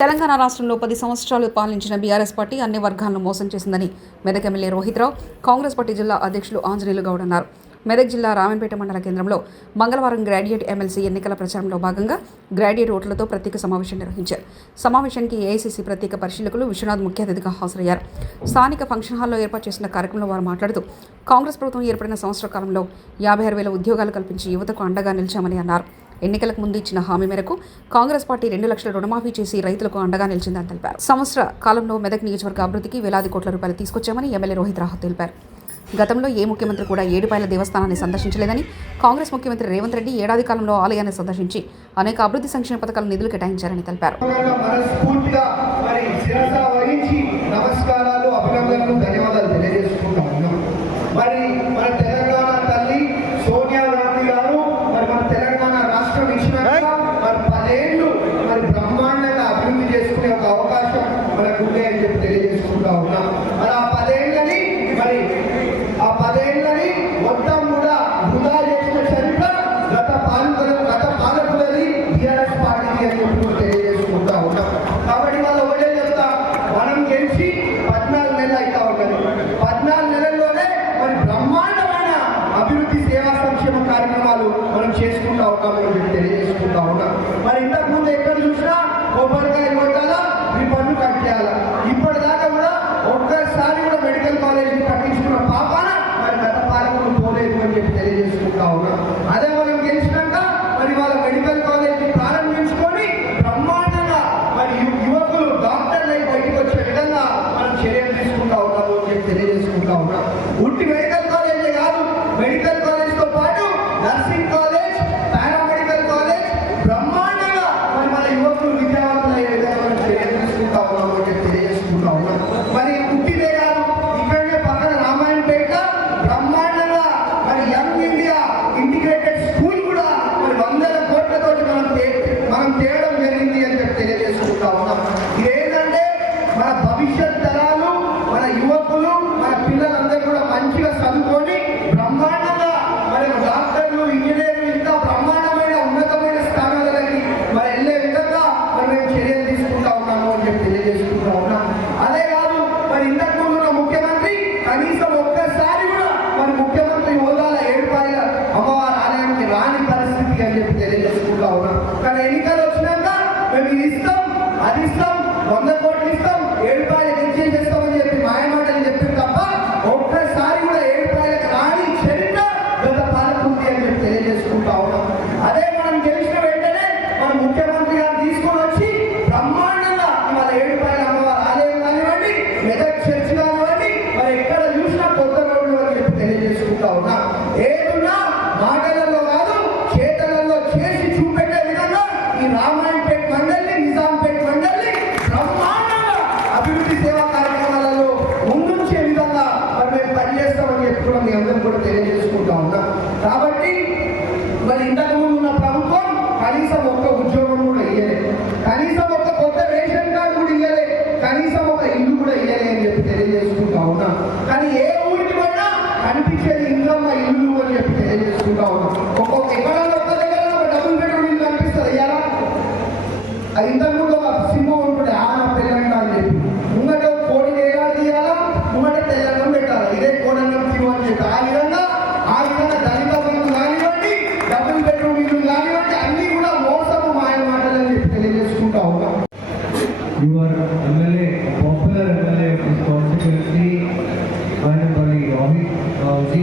తెలంగాణ రాష్ట్రంలో పది సంవత్సరాలు పాలించిన బీఆర్ఎస్ పార్టీ అన్ని వర్గాలను మోసం చేసిందని మెదక్ ఎమ్మెల్యే రోహిత్ రావు కాంగ్రెస్ పార్టీ జిల్లా అధ్యక్షులు ఆంజనేయులు గౌడ్ అన్నారు. మెదక్ జిల్లా రామంపేట మండల కేంద్రంలో మంగళవారం గ్రాడ్యుయేట్ ఎమ్మెల్సీ ఎన్నికల ప్రచారంలో భాగంగా గ్రాడ్యుయేట్ ఓట్లతో ప్రత్యేక సమావేశం నిర్వహించారు. సమావేశానికి ఏఐసీసీ ప్రత్యేక పరిశీలకులు విశ్వనాథ్ ముఖ్య అతిథిగా హాజరయ్యారు. స్థానిక ఫంక్షన్ హాల్లో ఏర్పాటు చేసిన కార్యక్రమంలో వారు మాట్లాడుతూ కాంగ్రెస్ ప్రభుత్వం ఏర్పడిన సంవత్సర కాలంలో యాభై ఆరు వేల ఉద్యోగాలు కల్పించి యువతకు అండగా నిలిచామని అన్నారు. ఎన్నికలకు ముందు ఇచ్చిన హామీ మేరకు కాంగ్రెస్ పార్టీ రెండు లక్షల రుణమాఫీ చేసి రైతులకు అండగా నిలిచిందని తెలిపారు. సంవత్సర కాలంలో మెదక్ నియోజకవర్గ అభివృద్ధికి వేలాది కోట్ల రూపాయలు తీసుకొచ్చామని ఎమ్మెల్యే రోహిత్ రాహత్ తెలిపారు. గతంలో ఏ ముఖ్యమంత్రి కూడా ఏడుపాయల దేవస్థానాన్ని సందర్శించలేదని కాంగ్రెస్ ముఖ్యమంత్రి రేవంత్ రెడ్డి ఏడాది కాలంలో ఆలయాన్ని సందర్శించి అనేక అభివృద్ధి సంక్షేమ పథకాలు నిధులు కేటాయించారని తెలిపారు. మరి నమస్కారాలు అభినందనలు ధన్యవాదాలు తెలియజేసుకుంటా మరి మన తెలంగాణ తల్లి సోనియా గాంధీ గారు మరి మన తెలంగాణ రాష్ట్రం ఇచ్చినాక మరి పదేళ్ళు మరి బ్రహ్మాండంగా అభివృద్ధి చేసుకునే ఒక అవకాశం మనకు ఉంది అని చెప్పి తెలియజేసుకుంటా ఉన్నాం మరి ఆ పదేళ్ళని మరి ఆ పదేళ్ళని మొత్తం కూడా వృధా చేసిన చరిత్ర గత పాలకుల గత పాలకులది టీఆర్ఎస్ పార్టీకి అని చెప్పి కూడా తెలియజేసుకుంటా ఉన్నాం కాబట్టి వాళ్ళు ఒకటే చెప్తా మనం గెలిచి పద్నాలుగు నెలలు అయితా ఉన్నది పద్నాలుగు నెలల్లోనే మరి బ్రహ్మాండమైన అభివృద్ధి సేవా సంక్షేమ కార్యక్రమాలు మనం చేసుకుంటా ఉన్నామని చెప్పి తెలియజేసుకుంటా ఉన్నాం. మరి ఇంతకుముందు ఎక్కడ చూసినా కొబ్బరికాయ కొట్టాలా? ఈ పన్ను కట్ చేయాలా? రోడ్లు అని చెప్పి తెలియజేసుకుంటా ఉన్నా ఏదున్నా మాటలలో కాదు చేతలలో చేసి చూపెట్టే విధంగా ఈ రామాయణపేట మండలి నిజాంపేట మండలి బ్రహ్మాండంగా అభివృద్ధి సేవా కార్యక్రమాలలో ముందుంచే విధంగా మరి మేము పనిచేస్తామని చెప్పి కూడా మీ అందరం కూడా తెలియజేసుకుంటా ఉన్నాం కాబట్టి మరి ఇంతకు ముందు ఉన్న ప్రభుత్వం కనీసం ఒక్క ఉద్యోగం కూడా ఇయ్యలేదు కనీసం ఒక్క కొత్త రేషన్ కార్డు కూడా ఇయ్యలే కనీసం ఒక ఇల్లు కూడా ఇయ్యలే అని చెప్పి తెలియజేసుకుంటా ఉన్నాం కానీ ఏ ఊరికి పోయినా కనిపించేది ఇంద్రమ్మ ఇల్లు అని చెప్పి తెలియజేసుకుంటా ఉన్నాం ఒక్కొక్క ఎక్కడన్నా ఒక్క దగ్గర ఒక డబుల్ బెడ్రూమ్ ఇల్లు కనిపిస్తుంది అయ్యారా అది ఇంతకుముందు ఒక సింహం ఉంటుండే ఆ నా అని చెప్పి. ముంగట కోడి వేయాలి తీయాలా? ముంగట తెల్లంగం పెట్టాలి? ఇదే కోడంగం సింహం అని చెప్పి. ఆ విధంగా ఆ విధంగా దళిత బంధువులు కానివ్వండి డబ్బులు బెడ్రూమ్ మీరు కానివ్వండి అన్ని కూడా మోసము మాయ మాటలు అని చెప్పి తెలియజేసుకుంటా ఉన్నాం. You are MLA, a popular MLA of this constituency, Honorable Rohit Rauji,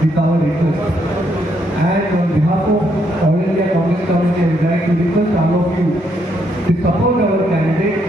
with our request. And on behalf of All India Congress Committee, I would like to request all of you to support our candidate.